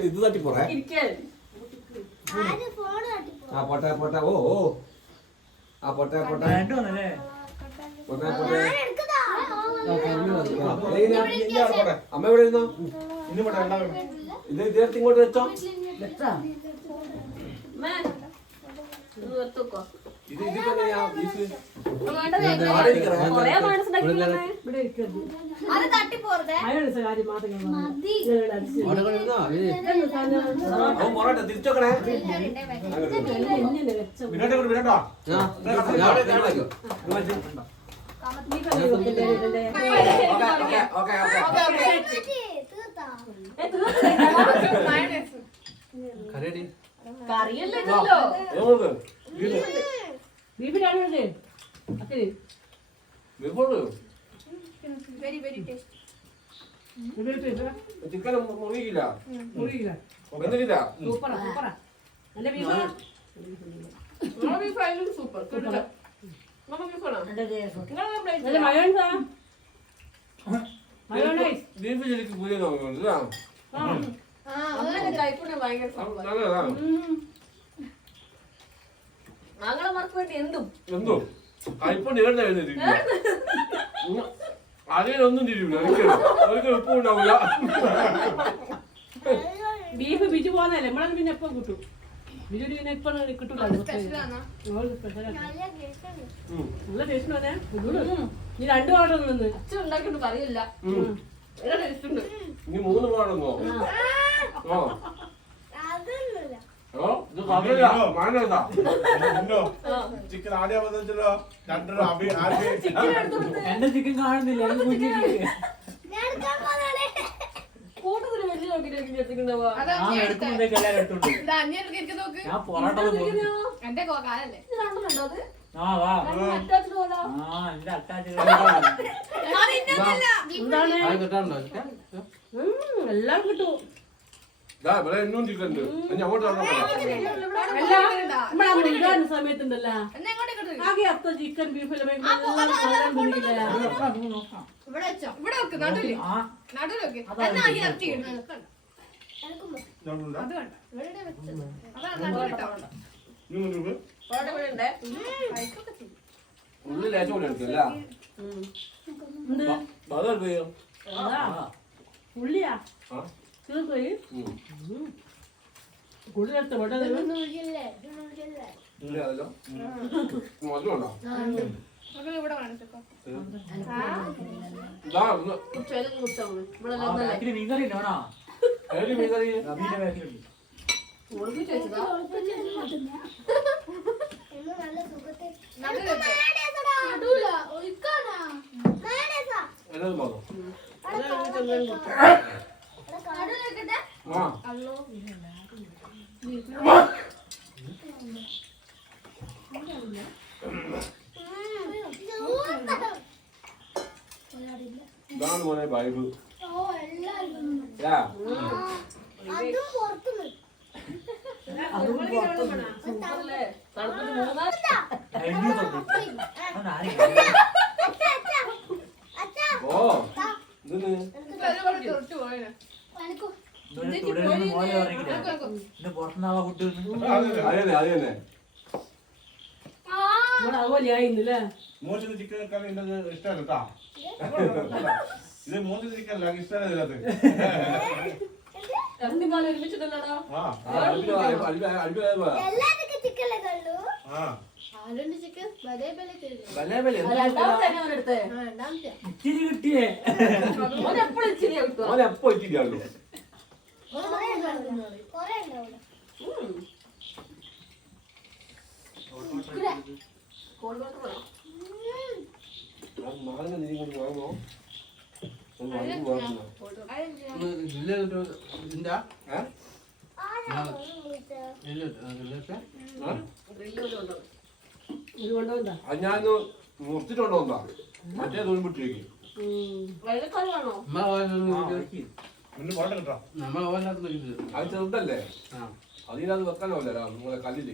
ഇത് തട്ടി പോറേ ആ പോട്ടെ പോട്ടെ ഓ ഓ ആ പോട്ടെ പോട്ടെ പോട്ടെ പോട്ടെ അമ്മ എവിടെ ഇരുന്നോ ഇത് ഇതേർത്ത് ഇങ്ങോട്ട് വെച്ചോ ഇത് ഇതിപ്പോ തിരിച്ചോക്കണേ ചിക്കൻ മുറിയില്ല ബീഫ് ശരിക്കും പുതിയ നോക്കുന്നുണ്ട് എന്തോ കൈപ്പണ്ട് അതിനൊന്നും തിരിയൂല ഒരിക്കലും ഉപ്പും ഉണ്ടാവില്ല ബീഫ് ബിജു പോന്നല്ലേ നമ്മളത് പിന്നെ എപ്പം കിട്ടും ബിജു പിന്നെ ഇപ്പൊ കിട്ടൂല നല്ല ടേസ്റ്റ് വന്നേ നീ രണ്ടു പാടം നിന്ന് അച്ഛൻ ഉണ്ടാക്കിട്ട് പറയില്ല നീ 3 പാടുന്നോ ചിക്കൻ ആദ്യം വന്നിട്ടല്ലോ എന്റെ ചിക്കൻ കാണുന്നില്ല എല്ലാം കിട്ടും സമയത്തുണ്ടല്ലോ ആകെ അത്ത ചിക്കൻ ബീഫ് ഉള്ളിയാ കൂടുതലെടുത്ത ഇതാണ് മോനെ ബൈബിൾ ഓ അതന്നെ മോശം ചിക്കൻ ഇഷ്ടമല്ല ഇത് മോശം ചിക്കൻ ഇഷ്ടമല്ല എപ്പോ ഇച്ചിരിയാണല്ലോ ഇതിന്റെ ഇല്ല ഏ? ഇല്ല ആ? ഇത് കൊണ്ടുവന്നാ അത് ഞാനൊന്ന് മുറിച്ചിട്ടുണ്ടോന്നാ മറ്റേ തുണി വിട്ടിരിക്കും വെള്ളക്കറിയാണോ മുന്നേ പോട്ടെ കേട്ടോ. നമ്മൾ ഓരോന്നും ഇരിക്കുന്നത് അത് ചെറുതല്ലേ ആ അതിനകത്ത് വെക്കാനോ അല്ല നിങ്ങളെ കല്ലില്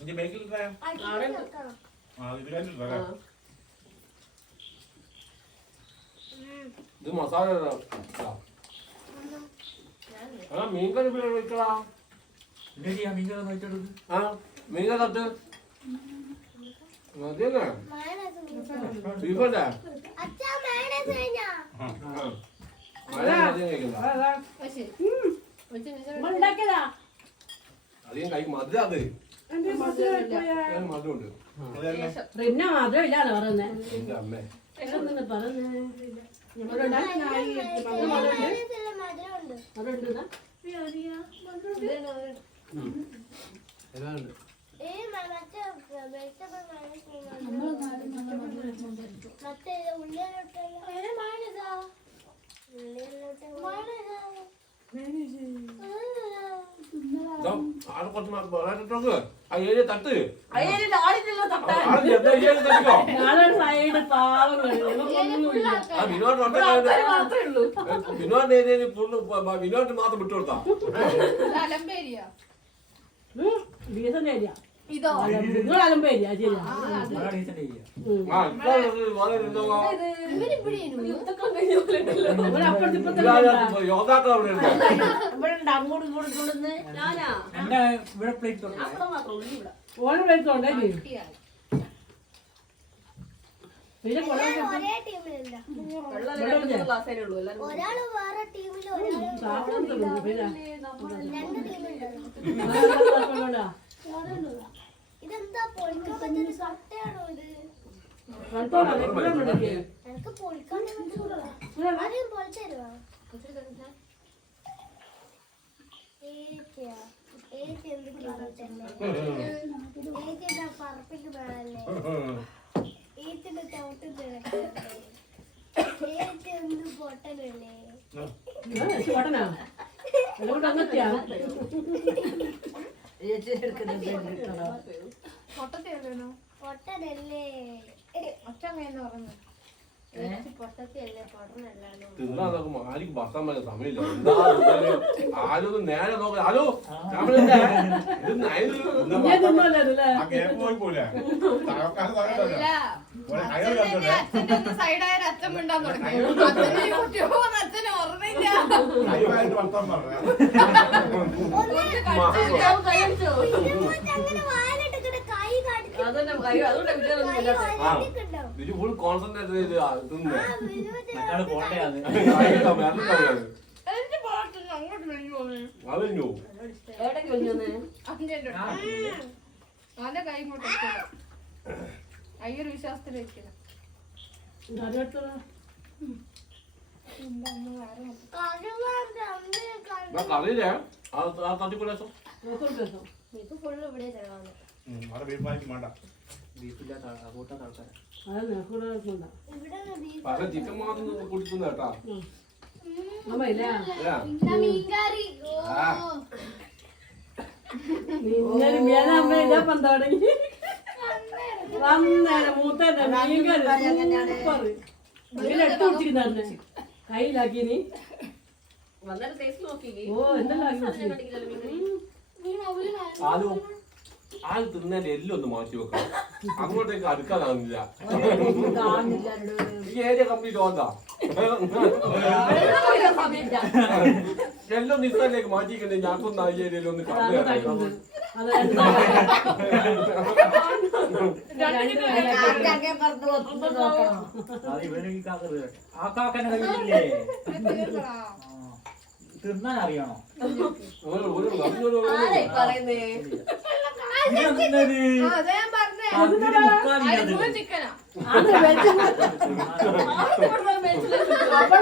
ഇനി ബേക്കിൽ ഇട്ടേ. ആ, ഇത് കഴിഞ്ഞിട്ട് വരാം. ഇത് മസാല മീൻകറി വെക്കടാ ആ മീൻകറി തട്ട് മതിയല്ലേ ബീഫല്ലേ ഉണ്ടാക്കിയതാ അധികം കൈ മധുര അത് മധുരമുണ്ട് പിന്നെ മാത്രം ഇല്ലാന്ന് പറയുന്നേ എന്റെ അമ്മേ എന്തെന്ന് പറയുന്നേ അതുണ്ട് എല്ലാം ഉണ്ട് ആടെ കുറച്ച് ആ ഏരിയ തട്ട് അയ്യോ ആളില്ലല്ലോ തട്ടാൻ ആടെ എന്താ ഏരിയ തട്ടിക്കോ ഞാനൊരു സൈഡ് പാവങ്ങൾ ഒന്നുമില്ല ആ വിനോദ് ആൾക്കാര് മാത്രമേ ഉള്ളൂ വിനോദിന്റെ ഏരിയയിൽ ഫുള്ള് വിനോദിന് മാത്രം വിട്ടു കൊടുത്താ ഡീസന്റ് ഏരിയ നിങ്ങൾ അലമ്പ ഏരിയ ശരിയാ ആ ഇപ്പൊ വളരെ യോദ്ധാക്കൾ അവിടെ ഉണ്ട് ഇവിടെ അങ്ങോട്ടും ഇങ്ങോട്ടും കൊണ്ടുവന്ന് ഞാനാ ഇവിടെ പ്ലേറ്റ് ഓരോ പ്ലേറ്റ് ഉണ്ടേ പിന്നെ ഒരാള് വേറെ ടീമില് ഇതെന്താ പൊളിക്കാൻ പറ്റുന്ന സട്ടയാണോ ഇത്? എനിക്ക് പൊളിക്കാൻ ആരെയും പൊളിച്ചു തരുവാ? ഏച്ചി എന്ത് ഏച്ചിന്റെ പറപ്പിക്ക് വേണല്ലേ ഏച്ചിന്റെ ചവിട്ടും തിരക്കല്ലേ ഏച്ചി എന്ത് പൊട്ടനല്ലേ പൊട്ടനാ അങ്ങനെയാ പൊട്ടനല്ലേ ഒച്ചമ്മയെന്ന് പറഞ്ഞു പൊട്ടത്തിയല്ലേ പൊട്ടനല്ലാണോ തിന്നാ നോക്കുമ്പോ ആർക്കും ഭർത്താൻ പറ്റുന്ന സമയമില്ല എന്താ ആരൊന്നും നേരെ നോക്കാം ഹലോ ആ ഗ്യാപ്പ് പോയി പോലെ. താഴോക്കാട് താഴോട്ടല്ല. ഒരു ഹയർ കണ്ടോട്ടെ. ഹയറായിട്ട് വർത്താൻ പറഞ്ഞേ. അങ്ങനെ വായിലിട്ടിട്ട് കൈ കാണിച്ചു ഇത് ഫുൾ കോൺസെൻട്രേറ്റ് ചെയ്ത് തിന്നു അതല്ലോ എവിടേക്ക് വലിഞ്ഞു അവന്റെ കൈ ഇങ്ങോട്ട് അയ്യൊരു വിശ്വാസത്തിലിരിക്കണം കറിയില്ലേ ആ തട്ടിക്കൊള്ളേസം ഇത് ഫുള്ള് ഇവിടെ ചെലവാണ് അവിടെ ബീഫ് വാങ്ങിച്ച് വേണ്ട. ഇവിടെ ബീഫ് പക്ഷെ ചിക്കൻ മാത്രം കുടിക്കുന്ന കേട്ടാ മീൻകറി ഇന്നൊരു മേലമ്മ ഇതപ്പം തുടങ്ങി വന്നേരം മൂത്തന്നെ മീൻകറി എടുത്തു കുടിച്ചിരുന്നെ കയ്യിലാക്കി നീ ഓ എന്തെല്ലാം ആദ്യം ആൾ തിന്നതിന്റെ എല്ലാം ഒന്ന് മാറ്റി വെക്കണം അങ്ങോട്ടേക്ക് അടുക്കാനാവുന്നില്ല ഈ ഏരിയ കംപ്ലീറ്റ് ഓന്താ എല്ലാം നിസ്സാലേക്ക് മാറ്റിക്കണ്ടേ ഞാനൊന്ന് ആ ഏരിയയിൽ ഒന്ന് കണ്ടു ആ കാക്കനെ കഴിയില്ലേ തിന്നാൻ അറിയണോ ചിക്കനാ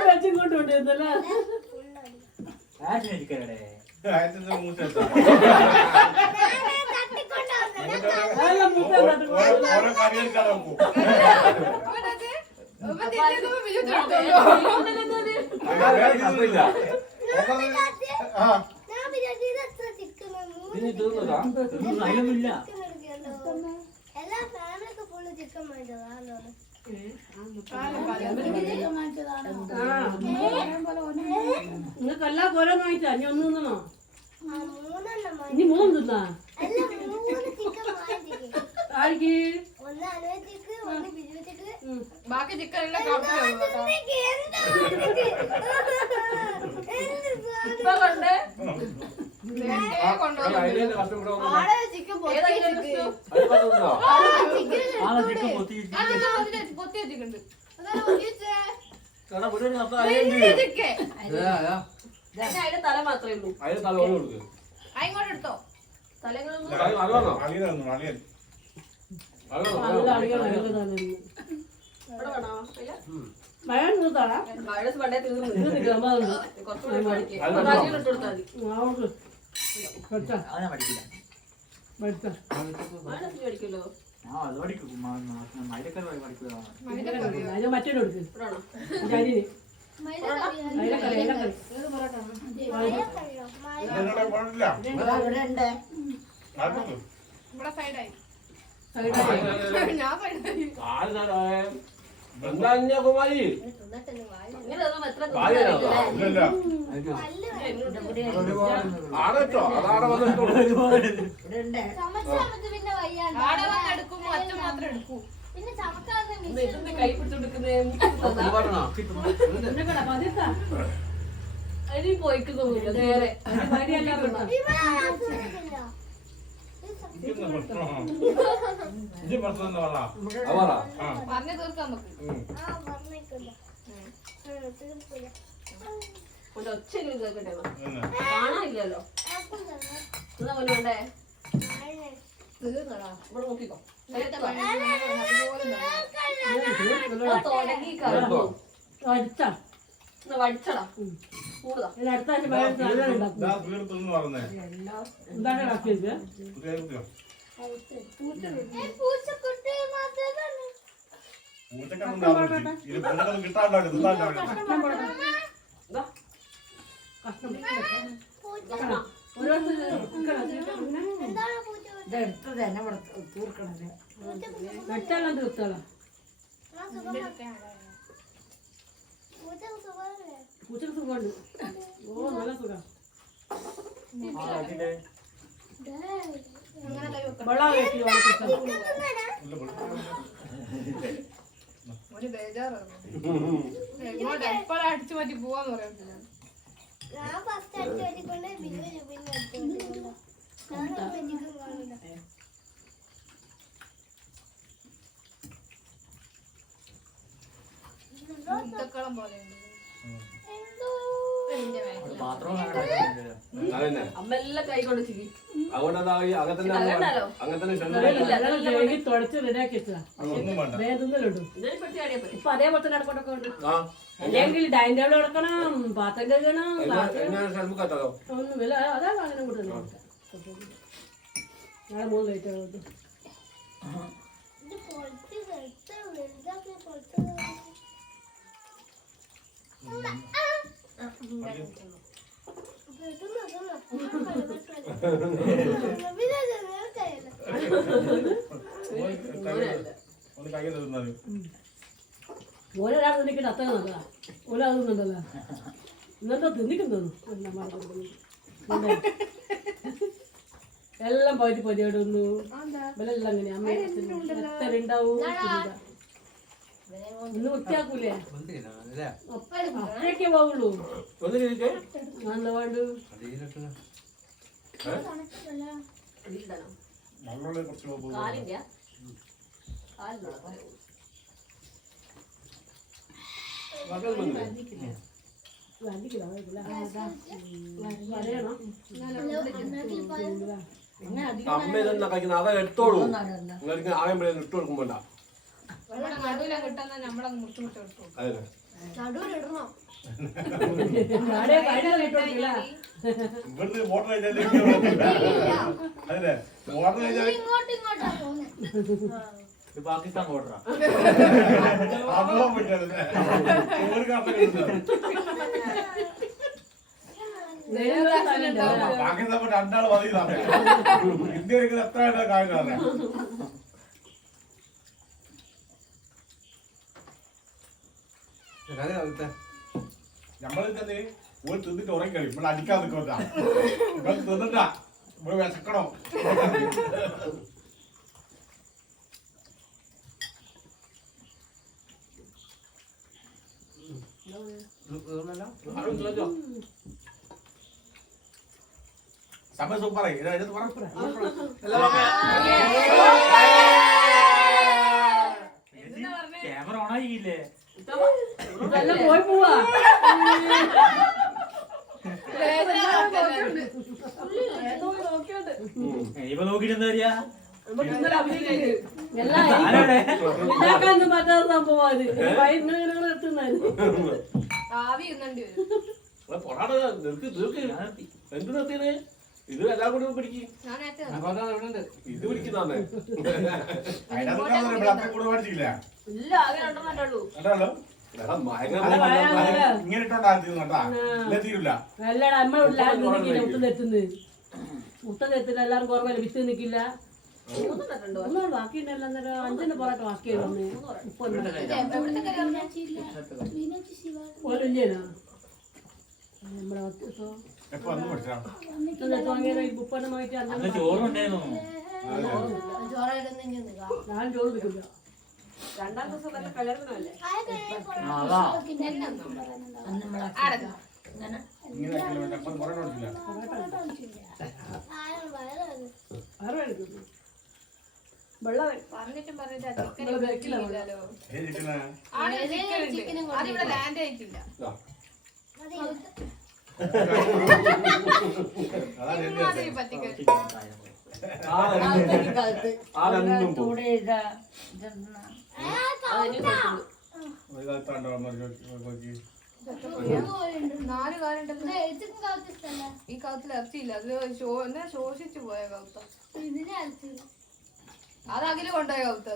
വെച്ചിങ്ങോട്ടുണ്ട് എന്തല്ലേ ചിക്കനടെ ആയിരത്തി മൂന്നെത്താ. ഓരോ കറിയെടുക്കാൻ നോക്കൂ. ഇവൻ തിരിഞ്ഞു വിജു കപ്പില്ല ആ ഞാൻ വിചാരിച്ചത് എത്ര ചിക്കൻ ഇനി തീർന്നതാ അതിലൊന്നുമില്ല. എല്ലാ ഫാമിലിക്ക് ഫുള്ള് ചിക്കൻ വാങ്ങിച്ചതാണല്ലോ നിങ്ങൾക്കെല്ലാം ഓരോന്ന് വാങ്ങിച്ചാ ഇനി ഒന്ന് തിന്നണോ? മൂന്നെണ്ണം ഇനി മൂന്ന് തിന്നാ അല്ല 3 ചിക്കൻ വാങ്ങിച്ചിട്ട് ആർക്ക്? ഒന്ന് അനുവദിക്ക് ഒന്ന് ബിജുവത്തിക്ക് ബാക്കി ചിക്കൻ എല്ലാം കാപ്പിലുള്ളൂ ഇപ്പൊ കൊണ്ട് അതിലെ കഷ്ടം കൂടെ വന്നു. ആടെ ചിക്കൻ പൊട്ടിച്ചിട്ട് അത് പറഞ്ഞോ ആളെ ചിക്കൻ പൊത്തി പൊത്തി വെച്ചിട്ടുണ്ട് കാരണം ഒരു നഷ്ടം അതിലുണ്ട്. ചിക്കൻ അതിന്റെ തല മാത്രമേ ഉള്ളൂ. അതിന് തല കൊണ്ട് കൊടുക്കുക അങ്ങോട്ട് എടുത്തോ തലങ്ങളൊന്നും അത് പറഞ്ഞോ അളിയനായിരുന്നു അളിയൻ നല്ല അടികൾ ഇവിടെ വേണോ? മഴ നിർത്താടാ വയസ്സ് പണ്ടേ തീർന്നു കുറച്ചുകൂടി മടിക്ക്. അത് അത് അരിയിൽ ഇട്ട് കൊടുത്താൽ മതി. അത് ഞാൻ പഠിക്കില്ല. മഴ മേടിക്കല്ലോ. അത് പഠിക്കും. മൈലൊക്കെ പഠിക്കുക. അതിന് മറ്റേ കൊടുക്ക്. ഇവിടെ വേണോ? അരിന് അയിലക്കറി അയിലക്കറി എന്നോട് പാടില്ല ആർക്കും ഇവിടെ സൈഡായി സൈഡ് ഞാൻ സൈഡായി എന്താ കുമാരി ഇങ്ങനെ തന്നപ്പോ എത്ര ഭാര്യയാണോ? ഇല്ലല്ല ആടോ അതാടെ വന്നിട്ടോ ചമച്ച് പിന്നെ വയ്യാണ്ട് ആടെ വന്ന് എടുക്കുമ്പോ അച്ഛൻ മാത്രം എടുക്കൂ പിന്നെ ചമക്കാതെ ഇതൊന്ന് കൈ പിടിച്ചെടുക്കുന്നേ അരി പോയിക്ക് തോന്നില്ല നേരെ ഭാര്യയല്ല ഇന്ന് പ്രശ്നം ഇത് പ്രശ്നം എന്താ പറയാ അവറാ പറഞ്ഞു തീർക്കാം നമുക്ക് പറഞ്ഞേക്കില്ല തീർപ്പില്ല ഒരു ഒച്ചയെങ്കിലും കേൾക്കട്ടെ എന്ന് കാണാനില്ലല്ലോ എന്നാ പോലെ വേണ്ടേ തീർന്നടാ ഇവിടെ നോക്കിക്കോ അതുപോലെ തുടങ്ങി അടിച്ചാ വടിച്ചടാ കൂടുതലാ അടുത്ത ആഴ്ച വേറെ സാധനം ഉണ്ടാക്കും. ഇതാ തീർത്തെന്ന് പറഞ്ഞേ എന്താണ് കാക്കിയത്? പുതിയ കുട്ടിയോ പൂച്ചക്കുട്ടി മാത്രമേ പൂച്ചക്കൊന്നും ഇത് പൂച്ചക്കൊന്നും കിട്ടാണ്ടാവില്ല തിന്നാണ്ടാവില്ല എന്താണ് പൂച്ച വെച്ചാലും തീർത്തോളാം. പൂച്ചക്ക് സുഖമല്ലേ പൂച്ചക്ക് സുഖമുണ്ട്. ഓ നല്ല സുഖം. വെള്ളം വെക്കി ഒരു ബേജാറാണ് എങ്ങോട്ട് എപ്പോഴും അടിച്ചു മാറ്റി പോവാന്ന് പറയാൻ ഞാൻ ഫസ്റ്റ് അടിച്ചു വെച്ചിക്കൊണ്ട് പിന്നെ എടുത്തു ഞാനൊന്നും കാണില്ല ഇതൊക്കളം പോലെയുണ്ട് എന്തോ എന്റെ മേലെ പാത്രം അതന്നെ അമ്മെല്ലാം കൈ കൊണ്ട് ചിരി അതുകൊണ്ട് അങ്ങനെ തന്നെ അങ്ങനെ തന്നെ കഴുകി തുടച്ച് റെഡിയാക്കി വെച്ചതാ. ഒന്നും വേണ്ട വേദനയിലുണ്ട്. ഇതിനെ പെട്ടി ആടിയാ പോയി ഇപ്പൊ അതേപോലെ തന്നെ നടക്കൊണ്ടൊക്കെ ഉണ്ട്. ആ അല്ലെങ്കിൽ ഡൈനിങ് ടേബിൾ എടുക്കണം, പാത്രം കഴുകണം, ഞാൻ സ്ഥലത്ത് കത്തോ ഒന്നുമില്ല. അതാണ് അങ്ങനെ കൂടുതൽ നാളെ 3 ലൈറ്റ് ആവും. ഇത് പൊളിച്ച് എത്ര വലുതാക്കി പൊളിച്ചത് ഒന്ന് കയ്യിൽ തിന്നാല് ഓരോരാൾ തിന്നിട്ട് അത്ര നല്ലതാ. ഓരോ തിന്നുണ്ടല്ലോ. ഇന്നത്തെ തിന്നിക്കും തോന്നുന്നു. എല്ലാം പകുതി പതിയോടൊന്നു ഇവരെല്ലാം അങ്ങനെ അമ്മ എത്ര ഉണ്ടാവും ഒന്ന് വൃത്തിയാക്കൂലേ? അത്രയൊക്കെ പോവുള്ളൂ. ഒന്ന് ചോദിച്ചേ നല്ല വേണ്ടു. നമ്മളെ കുറച്ച് പോകും കാലിന്റെ അമ്മ ഇതെന്നാ കഴിക്കുന്നത് അതെ എടുത്തോളൂ നിങ്ങൾക്ക് ആകുമ്പോഴേ ഇട്ട് കൊടുക്കുമ്പോണ്ട നമ്മുടെ നടുവിലെ കിട്ടാൻ നമ്മളങ്ങ് മുറിച്ചു മുറിച്ച് എടുത്തു അതെ നടുവിലിടണോ ഇവിടുന്ന് മോട്ടർ കഴിഞ്ഞാൽ അതെ മോട്ടർ കഴിഞ്ഞാൽ ഇങ്ങോട്ടും ഇങ്ങോട്ടാ പോകുന്നത് ഇത് പാകിസ്ഥാൻ ഓർഡറാ. അതും പറ്റില്ലേ ഒരു കപ്പ പാകിസ്ഥാൻ രണ്ടാൾ മതി ഇന്ത്യ എത്ര കാര്യം നമ്മളിന്നെ ഒരു തിന്നിട്ട് ഉറങ്ങി ഇവിടെ അടിക്കാൻ നിൽക്കണ്ട തിന്നിട്ടാ ഇവിടെ വിശക്കണോ സമയം സൂപ്പറായി ക്യാമറ ഓണായില്ലേ? ഇതെല്ലാം പോയി പോവാ. ഇപ്പൊ നോക്കിട്ട് എന്താ പറയാ? എല്ലാം ഉണ്ടാക്കാനൊന്നും പറ്റാത്ത സംഭവം അത്. ഇങ്ങനെ എത്തുന്നത് ആവി ഇന്നുണ്ട് എന്ത് നിർത്തിയത്? ഇത് എല്ലാം കൂടി പിടിക്കും. ഞാൻ നേരത്തെ ഇത് പിടിക്കുന്നേ കൂടെ മേടിച്ചില്ല ഇല്ല ആകെ രണ്ടെണ്ണേ ഉള്ളൂ. കണ്ടല്ലോ ഇങ്ങനെ ഇട്ടോണ്ടാ കേട്ടാ ഇല്ല തീരൂല അല്ലടാ നമ്മളെല്ലാരും നിൽക്കില്ല മുട്ട തെറ്റുന്നത്. മുട്ട തെറ്റില്ല എല്ലാരും കുറവല്ല വിത്ത് നിൽക്കില്ല. ഒന്നാണ് ബാക്കിയുണ്ടല്ലോ. അന്നേരം 5 പൊറോട്ട ബാക്കിയുള്ളൂ. ഓലില്ലേനാ നമ്മളെ എപ്പോ വന്ന് പഠിച്ചാ വാങ്ങിയത് 30 വാങ്ങിട്ട് അന്ന് ചോറുണ്ടായിരുന്നു. ഞാൻ ചോറ് കിട്ടില്ല. രണ്ടാം ദിവസം തന്നെ കല്യാണത്തിനല്ലേ? അതാ ഇങ്ങനെ എപ്പം പൊറോട്ട പഠിച്ചില്ല വെള്ളം പറഞ്ഞിട്ടും പറഞ്ഞിട്ട് ഏതിരിക്കണേ അതിവിടെ ലാൻഡ് ആയിട്ടില്ല. അതാണ് പറ്റിക്കാൻ ആരെന്നും പോകും. ഒരു കാലത്താണ്ടോ നോക്കി 4 കാലുണ്ടല്ലോ ഈ കൗത്തിൽ ഇറച്ചിയില്ല. അത് ശോഷിച്ചു പോയ കൗത്ത. അത് അഖില് കൊണ്ടുപോയ കൗത്ത.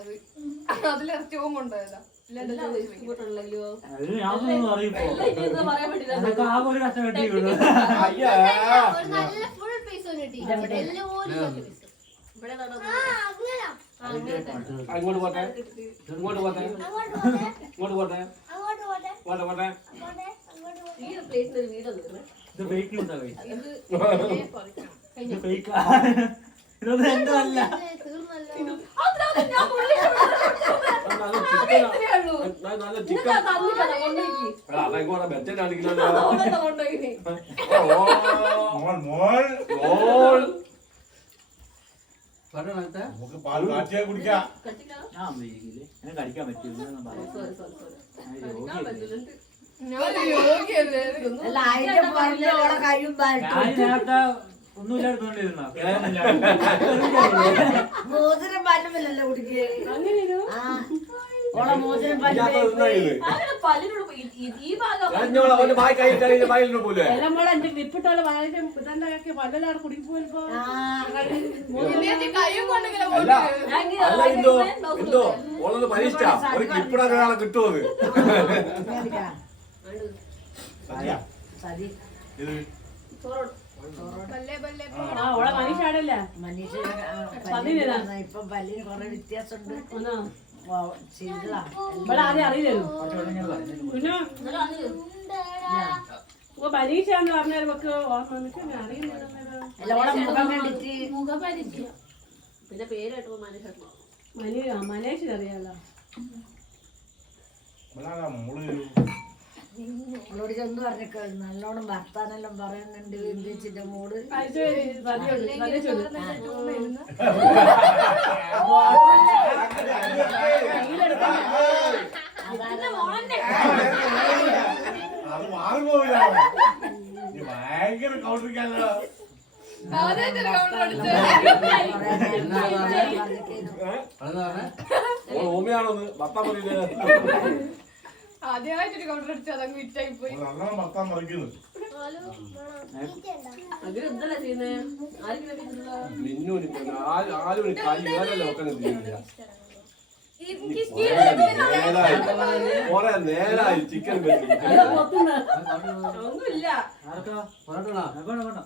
അത് അതിലിറച്ചി ഓൻ കൊണ്ടുപോയതാ. ഇഷ്ടപ്പെട്ടുള്ളല്ലോ. അത് ഞാനൊന്നും അറിയിപ്പോ പറയാൻ പറ്റില്ല. അതൊക്കെ ആകെ ഒരു കഷ്ടം വെട്ടിയുള്ളൂ. അയ്യാ നല്ല ഫുൾ പീസ് കിട്ടി ഇവിടെ നടന്നു. അങ്ങോട്ട് പോട്ടെ ഇങ്ങോട്ട് പോട്ടെ ഇങ്ങോട്ട് പോട്ടെ പോട്ടെ പോട്ടെ. ഈ പ്ലേറ്റിന് ഒരു വീട് നിൽക്കണേ. ഇത് ഫേക്ക് ഉണ്ടാവേ. ഇത് ഇത് ഫേക്ക്. ഇതൊന്നും എന്റെ അല്ല. നല്ല ചിക്കൻ അതെങ്ങോട്ടാ ബെറ്റൻ അടിക്കണല്ലോ. മോൾ നമുക്ക് പാൽ കാച്ചിയാ കുടിക്കാം ഞാൻ ഉപയോഗിക്കില്ലേ? എനിക്ക് കടിക്കാൻ പറ്റില്ല. യോഗ്യല്ലേ ഞാൻ നേരത്തെ ഒന്നുമില്ല എടുത്തോണ്ടിരുന്ന മോതിരം പല്ലുമില്ലല്ലോ കുടിക്ക്. അങ്ങനെയൊരു ഓളെ മോതിരം പല്ലിനോട് ഈ ഭാഗം അവന്റെ ബായ് കൈ ബായിലിട്ട് പോലെ എല്ലാം കൂടെ എന്റെ ലിപ്പിട്ടോളെ വളരെ ഇതാക്കി പല്ലലാണ് കുടിക്ക് പോയപ്പോ കയ്യും കൊണ്ടിങ്ങനെ അല്ല അല്ല എന്തോ ഓളൊന്ന് പരീക്ഷ ഒരു ക്ലിപ്പിടാൻ ഒരാളെ കിട്ടുമോ അത് ഇത് ബല്ലേ ബല്ലേ ആ ഓളെ മനീഷാടല്ല ഇപ്പൊ പല്ലിന് കൊറേ വ്യത്യാസമുണ്ട്. ഒന്നോ ശീല ഇവിടെ ആദ്യം അറിയില്ലല്ലോ. പിന്നെ പരീക്ഷയാന്ന് പറഞ്ഞാൽ നമുക്ക് ഓർമ്മ അറിയുന്നില്ല. ഓളെ മുഖം കണ്ടിട്ട് പിന്നെ പേര് കേട്ടപ്പോ മനസ്സിലാക്കണം. മനേഷിന് അറിയാലോ. അവളോട് ചെന്ന് പറഞ്ഞ നല്ലോണം വർത്താനെല്ലാം പറയുന്നുണ്ട്. ചേച്ചിന്റെ മോള് അത് മാറിപ്പോവില്ല ഭയങ്കര കൗണ്ടറിക്കാണല്ലോ ഓമയാണോന്ന് ഭർത്താൻ പറയില്ലേ ആദ്യമായിട്ടൊരു കൗണ്ടർ അടിച്ചു അതങ്ങ് വിറ്റായി പോയി. നല്ലോണം ഭർത്താൻ മറിക്കുന്നു അങ്ങനെ എന്തല്ല ചെയ്യുന്നേ? ആരെങ്കിലും മിന്നു ആരും കൈ വേറല്ല വെക്കാൻ കുറെ നേരായി ചിക്കൻ അയ്യോ, പൊത്തുന്നു. ഒന്നുമില്ല. ആർക്കാ? പൊറോട്ടയാണോ? വേണ്ട വേണ്ട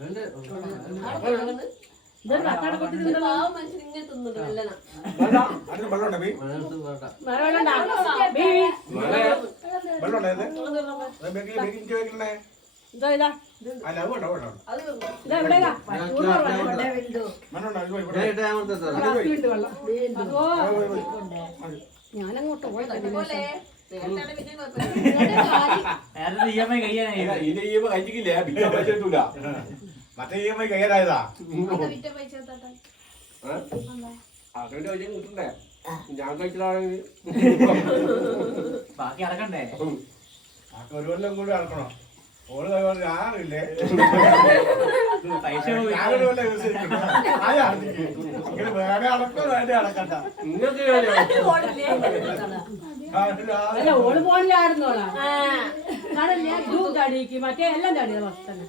വേണ്ടേ? ഇതൊരു കക്കാട കൊത്തിനുണ്ടല്ലോ. പാവം മനുഷ്യൻ ഇങ്ങനെ തിന്നുന്നു നല്ലതാ. അതിന് വെള്ളമുണ്ടോ ബീ? മഴയത്ത് പൊറോട്ട. മരവെള്ളണ്ടാ? ബീ. വെള്ളമുണ്ടോ ഇത്? ബേക്കിംഗ് വെക്കണേ. ഇതാ ഇതാ. അല്ല അത് വേണ്ട വേണ്ട. അത് തിന്നു. ഇതാ എവിടെയാ? വെള്ളമുണ്ടോ ഞാൻ ഇട്ടേ അമർത്തട്ടെ. വെള്ളം. അതോ ഞാനങ്ങോട്ട് പോയത് പോലെ നേരത്തെ പിന്നെ കുഴപ്പമില്ല. നേരത്തെ EMI കഴിയാനായി ഇതിന്റെ ഈ കഴിച്ചിട്ടില്ലേ പിന്നെ പൈസ കിട്ടൂല. മറ്റേ EMI കയ്യിലായതാ. വിറ്റ പൈസ തട്ടാൻ അങ്ങനെ പൈസ കിട്ടണ്ടേ? ഞാൻ കഴിച്ചതാണെങ്കിൽ ബാക്കി അടക്കണ്ടേ? ഒരു കൊല്ലം കൂടി നടക്കണം. ഓള് ഞാനില്ലേ പൈസ ഞാനൊരു കൊല്ലം യൂസ് ചെയ്തിട്ടുണ്ട്. ഇങ്ങനെ വേറെ അടക്കം വേണ്ടി അടക്കണ്ട. നിങ്ങൾക്ക് അല്ല ഓള് പോണില്ലായിരുന്നോളാ കാണല്ലേ ഇതും ചാടിക്ക് മറ്റേ എല്ലാം ചാടിയ തന്നെ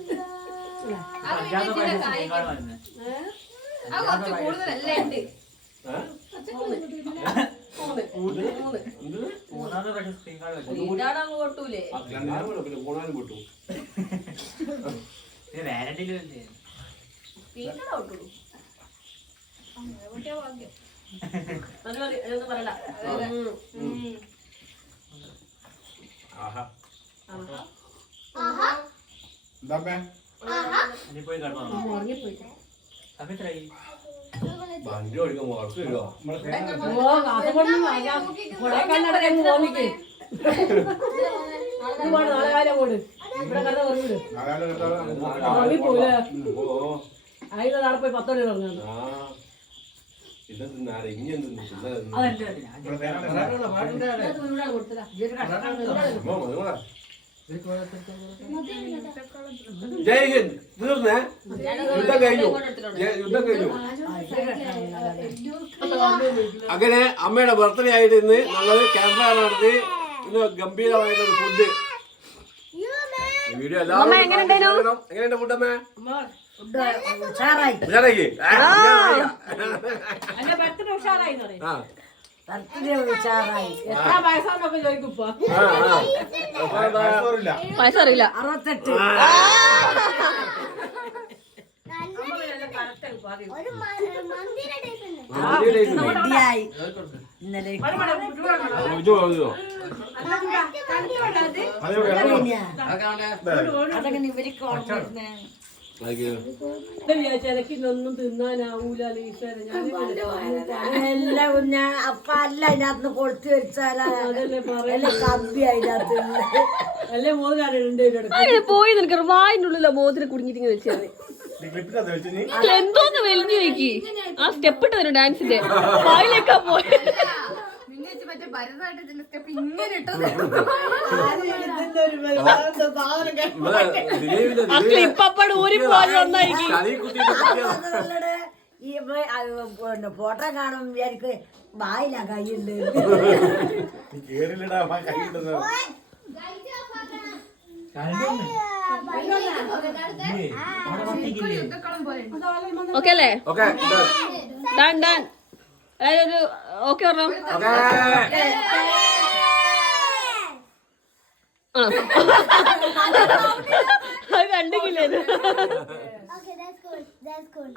അഞ്ചാമത്തെ പൈസ സ്ക്രീൻ കാർഡ് വരുന്നത്. അത് കുറച്ച് കൂടുതലല്ലേ ഉണ്ട്. മൂന്നാമത്തെ പൈസ സ്ക്രീൻ കാർഡ് വരുന്നത്. വീടാടാൻ പോട്ടൂലേ. പിന്നെ പോണാലും പൊട്ടു. ഇത് വാരണ്ടിയിലല്ലേ? വീടാടാ പോട്ടുള്ളൂ. കുട്ടിയെ ഭാഗ്യം. അത് മതി, അതൊന്നും പറയണ്ട. ആഹാ ആഹാ എന്താ ഇനി പോയി കണ്ടോ? ഉറങ്ങിപ്പോയി സമയത്തായി വണ്ടി ഓടിക്കാൻ മുഖത്ത് വരുമോ? ഓ കാസർഗോഡ് കൊടൈക്കണ്ണടക്കാൻ തോന്നിക്ക് ഒരുപാട് നാളെ കാലം കൂട് ഇവിടെ കണ്ട ഉറങ്ങിട് ഉറങ്ങിപ്പോയില്ലേ ആയിരം നാളെ പോയി 10 മണി ഉറങ്ങുന്നു അതെന്റെ കൊടുത്തതാ ജയ് ഹിന്ദ്. തീർന്നേ? യുദ്ധം കഴിഞ്ഞു. യുദ്ധം കഴിഞ്ഞു. അങ്ങനെ അമ്മയുടെ ബർത്ത്ഡേ ആയിട്ട് ഇന്ന് ഞങ്ങള് ക്യാമ്പ് ഫയർ നടത്തി. ഇന്ന് ഗംഭീരമായിട്ടൊരു ഫുഡ്. വീഡിയോ എല്ലാവരും എങ്ങനെയുണ്ട് ഫുഡ് അമ്മേ? ഉഷാറായി ഉഷാറായി? എന്റെ ബർത്ത്ഡേ ഉഷാറായിന്ന് പറയും ആ ബർത്ത്ഡേ ഉഷാറായി എത്ര വയസ്സാന്നൊക്കെ ചോദിക്കും ഇപ്പൊ പൈസ അറിയില്ല. 68 ഒരു മന്ദിര ടൈപ്പ് ഉണ്ട് റെഡിയായി ഇന്നലെ അതൊക്കെ ഇവർക്ക് ഓർമ്മ വിചാരിച്ചൊന്നും തിന്നാനാവൂല എല്ലാം ഞാൻ അപ്പ അല്ല അതിനകത്ത് കൊടുത്തു വെച്ചാലാ എല്ലാം കമ്പി അതിനകത്ത് അല്ലേ മോതിരാണ് അങ്ങനെ പോയി നിനക്ക് വായിന്റെ ഉള്ളിലോ മോതിര കുടുങ്ങിട്ട് ഇങ്ങനെ വെച്ചാൽ എന്തോന്ന് വലിഞ്ഞു നോക്കി ആ സ്റ്റെപ്പ് ഇട്ട് തരും ഡാൻസിന്റെ വായിലേക്കാ പോയി മറ്റേ ഭരതനാട്യത്തിന്റെ സ്റ്റെപ്പ് ഇങ്ങനെ ഇട്ടത്. ആ ക്ലിപ്പ് അപ്പാട് ഊരി പോകാൻ ഒന്നായിരിക്കും. ഈ ഫോട്ടോ കാണും വിചാരിക്ക് വായില കൈയുണ്ട് കേറിലിടാ കൈയിടുന്നത് ഓക്കെ അല്ലേ? Okay done done. അതായത് ഓക്കെ പറഞ്ഞോ. അത് കണ്ടിട്ടില്ലേ? Okay, that's good.